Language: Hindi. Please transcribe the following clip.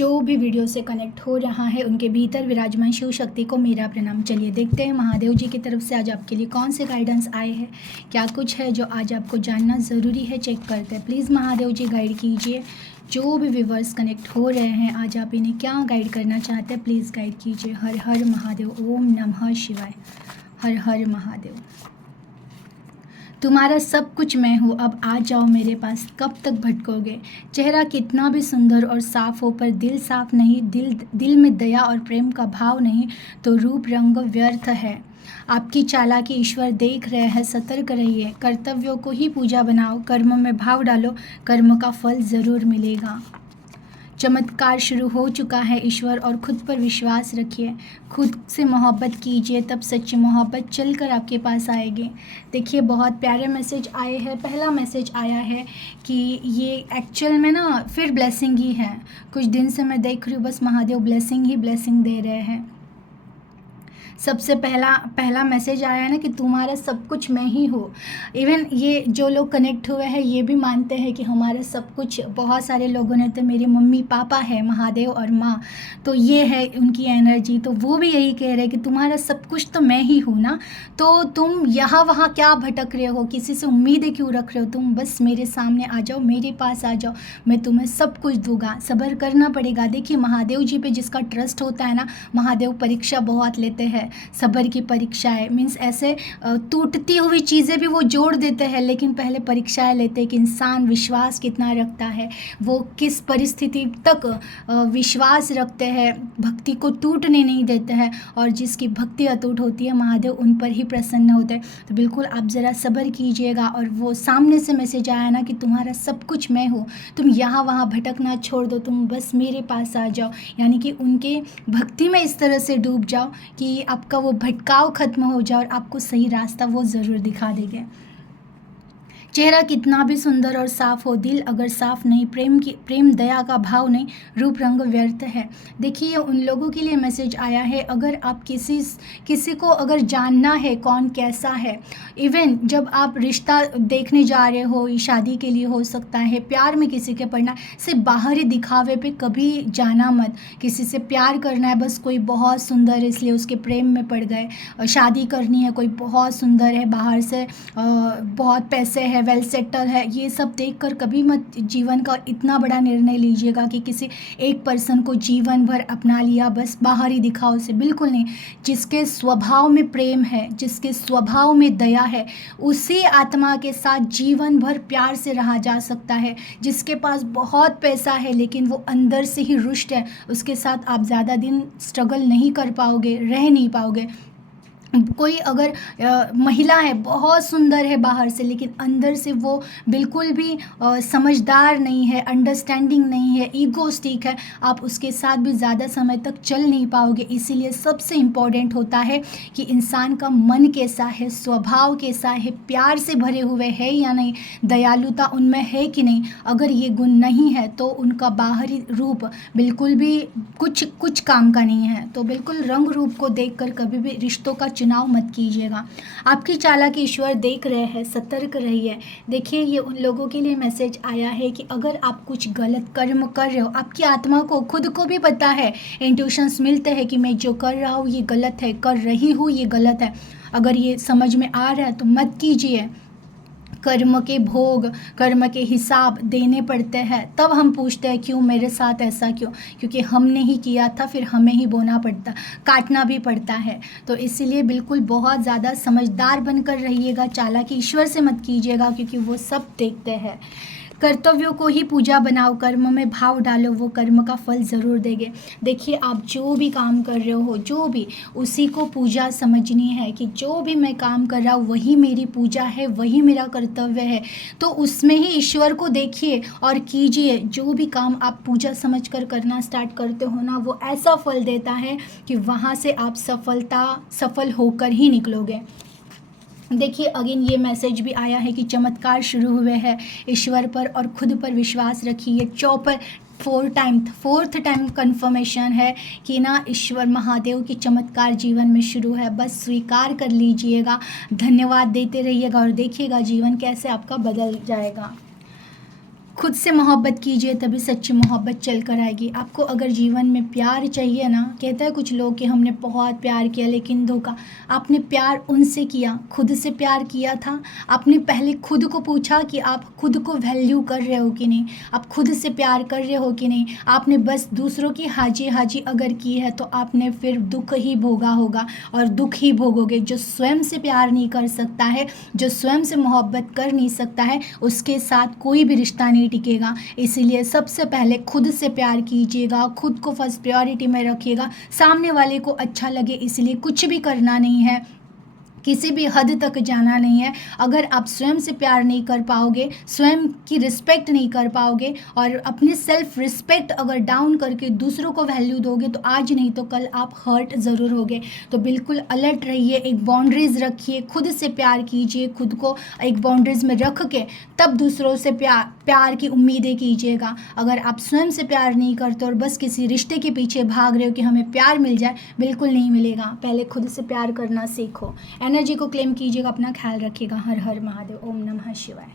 जो भी वीडियो से कनेक्ट हो रहा है उनके भीतर विराजमान शिव शक्ति को मेरा प्रणाम। चलिए देखते हैं महादेव जी की तरफ से आज आपके लिए कौन से गाइडेंस आए हैं, क्या कुछ है जो आज आपको जानना ज़रूरी है। चेक करते हैं। प्लीज़ महादेव जी गाइड कीजिए। जो भी व्यूवर्स कनेक्ट हो रहे हैं आज आप इन्हें क्या गाइड करना चाहते हैं, प्लीज़ गाइड कीजिए। हर हर महादेव। ओम नमः शिवाय। हर हर महादेव। तुम्हारा सब कुछ मैं हूँ, अब आ जाओ मेरे पास, कब तक भटकोगे। चेहरा कितना भी सुंदर और साफ हो पर दिल साफ नहीं, दिल में दया और प्रेम का भाव नहीं तो रूप रंग व्यर्थ है। आपकी चालाकी ईश्वर देख रहे हैं, सतर्क रहिए। कर्तव्यों को ही पूजा बनाओ, कर्म में भाव डालो, कर्म का फल ज़रूर मिलेगा। चमत्कार शुरू हो चुका है ईश्वर, और खुद पर विश्वास रखिए। खुद से मोहब्बत कीजिए, तब सच्ची मोहब्बत चलकर आपके पास आएगी। देखिए बहुत प्यारे मैसेज आए हैं। पहला मैसेज आया है कि ये एक्चुअल में ना फिर ब्लेसिंग ही है। कुछ दिन से मैं देख रही हूँ बस महादेव ब्लेसिंग ही ब्लेसिंग दे रहे हैं। सबसे पहला मैसेज आया है ना कि तुम्हारा सब कुछ मैं ही हूँ। इवन ये जो लोग कनेक्ट हुए हैं ये भी मानते हैं कि हमारा सब कुछ, बहुत सारे लोगों ने तो मेरे मम्मी पापा है, महादेव और माँ, तो ये है उनकी एनर्जी। तो वो भी यही कह रहे हैं कि तुम्हारा सब कुछ तो मैं ही हूँ ना, तो तुम यहाँ वहाँ क्या भटक रहे हो, किसी से उम्मीदें क्यों रख रहे हो। तुम बस मेरे सामने आ जाओ, मेरे पास आ जाओ, मैं तुम्हें सब कुछ दूंगा। सब्र करना पड़ेगा। देखिए महादेव जी पे जिसका ट्रस्ट होता है ना, महादेव परीक्षा बहुत लेते हैं। सब्र की परीक्षा है, मीन्स ऐसे टूटती हुई चीज़ें भी वो जोड़ देते हैं, लेकिन पहले परीक्षाएं लेते हैं कि इंसान विश्वास कितना रखता है, वो किस परिस्थिति तक विश्वास रखते हैं, भक्ति को टूटने नहीं देते हैं। और जिसकी भक्ति अटूट होती है महादेव उन पर ही प्रसन्न होते हैं। तो बिल्कुल आप ज़रा सब्र कीजिएगा। और वो सामने से मैसेज आया ना कि तुम्हारा सब कुछ मैं हूँ, तुम यहाँ वहाँ भटकना छोड़ दो, तुम बस मेरे पास आ जाओ। यानी कि उनके भक्ति में इस तरह से डूब जाओ कि आपका वो भटकाव खत्म हो जाए और आपको सही रास्ता वो ज़रूर दिखा देंगे। चेहरा कितना भी सुंदर और साफ हो, दिल अगर साफ नहीं, प्रेम दया का भाव नहीं, रूप रंग व्यर्थ है। देखिए उन लोगों के लिए मैसेज आया है, अगर आप किसी को अगर जानना है कौन कैसा है, इवन जब आप रिश्ता देखने जा रहे हो, शादी के लिए हो सकता है, प्यार में किसी के पड़ना, सिर्फ बाहरी दिखावे पे कभी जाना मत। किसी से प्यार करना है, बस कोई बहुत सुंदर है इसलिए उसके प्रेम में पड़ गए, शादी करनी है, कोई बहुत सुंदर है, बाहर से बहुत पैसे है, वेल सेटल है, ये सब देखकर कभी मत जीवन का इतना बड़ा निर्णय लीजिएगा कि किसी एक पर्सन को जीवन भर अपना लिया बस बाहरी दिखाव से। बिल्कुल नहीं। जिसके स्वभाव में प्रेम है, जिसके स्वभाव में दया है, उसी आत्मा के साथ जीवन भर प्यार से रहा जा सकता है। जिसके पास बहुत पैसा है लेकिन वो अंदर से ही रुष्ट है, उसके साथ आप ज़्यादा दिन स्ट्रगल नहीं कर पाओगे, रह नहीं पाओगे। कोई अगर महिला है, बहुत सुंदर है बाहर से, लेकिन अंदर से वो बिल्कुल भी समझदार नहीं है, अंडरस्टैंडिंग नहीं है, ईगोस्टिक है, आप उसके साथ भी ज़्यादा समय तक चल नहीं पाओगे। इसीलिए सबसे इम्पॉर्टेंट होता है कि इंसान का मन कैसा है, स्वभाव कैसा है, प्यार से भरे हुए है या नहीं, दयालुता उनमें है कि नहीं। अगर ये गुण नहीं है तो उनका बाहरी रूप बिल्कुल भी कुछ काम का नहीं है। तो बिल्कुल रंग रूप को देखकर कभी भी रिश्तों का चुनाव मत कीजिएगा। आपकी चालाकी ईश्वर देख रहे हैं, सतर्क रहिए। देखिए ये उन लोगों के लिए मैसेज आया है कि अगर आप कुछ गलत कर्म कर रहे हो, आपकी आत्मा को खुद को भी पता है, इंट्यूशंस मिलते हैं कि मैं जो कर रहा हूँ ये गलत है, कर रही हूँ ये गलत है। अगर ये समझ में आ रहा है तो मत कीजिए। कर्म के भोग, कर्म के हिसाब देने पड़ते हैं। तब हम पूछते हैं क्यों मेरे साथ ऐसा क्यों, क्योंकि हमने ही किया था, फिर हमें ही बोना पड़ता, काटना भी पड़ता है। तो इसीलिए बिल्कुल बहुत ज़्यादा समझदार बनकर रहिएगा, चालाकी ईश्वर से मत कीजिएगा क्योंकि वो सब देखते हैं। कर्तव्यों को ही पूजा बनाओ, कर्म में भाव डालो, वो कर्म का फल ज़रूर देंगे। देखिए आप जो भी काम कर रहे हो, जो भी, उसी को पूजा समझनी है कि जो भी मैं काम कर रहा हूँ वही मेरी पूजा है, वही मेरा कर्तव्य है। तो उसमें ही ईश्वर को देखिए और कीजिए। जो भी काम आप पूजा समझकर करना स्टार्ट करते हो ना, वो ऐसा फल देता है कि वहाँ से आप सफल होकर ही निकलोगे। देखिए अगेन ये मैसेज भी आया है कि चमत्कार शुरू हुए हैं, ईश्वर पर और खुद पर विश्वास रखिए। फोर्थ टाइम कंफर्मेशन है कि ना ईश्वर महादेव की चमत्कार जीवन में शुरू है। बस स्वीकार कर लीजिएगा, धन्यवाद देते रहिएगा और देखिएगा जीवन कैसे आपका बदल जाएगा। खुद से मोहब्बत कीजिए तभी सच्ची मोहब्बत चल कर आएगी। आपको अगर जीवन में प्यार चाहिए ना, कहता है कुछ लोग कि हमने बहुत प्यार किया लेकिन धोखा। आपने प्यार उनसे किया, खुद से प्यार किया था? आपने पहले खुद को पूछा कि आप खुद को वैल्यू कर रहे हो कि नहीं, आप खुद से प्यार कर रहे हो कि नहीं? आपने बस दूसरों की हाजी हाजी अगर की है तो आपने फिर दुख ही भोगा होगा और दुख ही भोगोगे। जो स्वयं से प्यार नहीं कर सकता है, जो स्वयं से मोहब्बत कर नहीं सकता है, उसके साथ कोई भी रिश्ता नहीं टिकेगा। इसीलिए सबसे पहले खुद से प्यार कीजिएगा, खुद को फर्स्ट प्रायोरिटी में रखिएगा। सामने वाले को अच्छा लगे इसलिए कुछ भी करना नहीं है, किसी भी हद तक जाना नहीं है। अगर आप स्वयं से प्यार नहीं कर पाओगे, स्वयं की रिस्पेक्ट नहीं कर पाओगे और अपनी सेल्फ रिस्पेक्ट अगर डाउन करके दूसरों को वैल्यू दोगे तो आज नहीं तो कल आप हर्ट ज़रूर होगे। तो बिल्कुल अलर्ट रहिए, एक बाउंड्रीज़ रखिए, खुद से प्यार कीजिए, खुद को एक बाउंड्रीज़ में रख के तब दूसरों से प्यार की उम्मीदें कीजिएगा। अगर आप स्वयं से प्यार नहीं करते और बस किसी रिश्ते के पीछे भाग रहे हो कि हमें प्यार मिल जाए, बिल्कुल नहीं मिलेगा। पहले खुद से प्यार करना सीखो। एनर्जी को क्लेम कीजिएगा, अपना ख्याल रखिएगा। हर हर महादेव। ओम नमः शिवाय।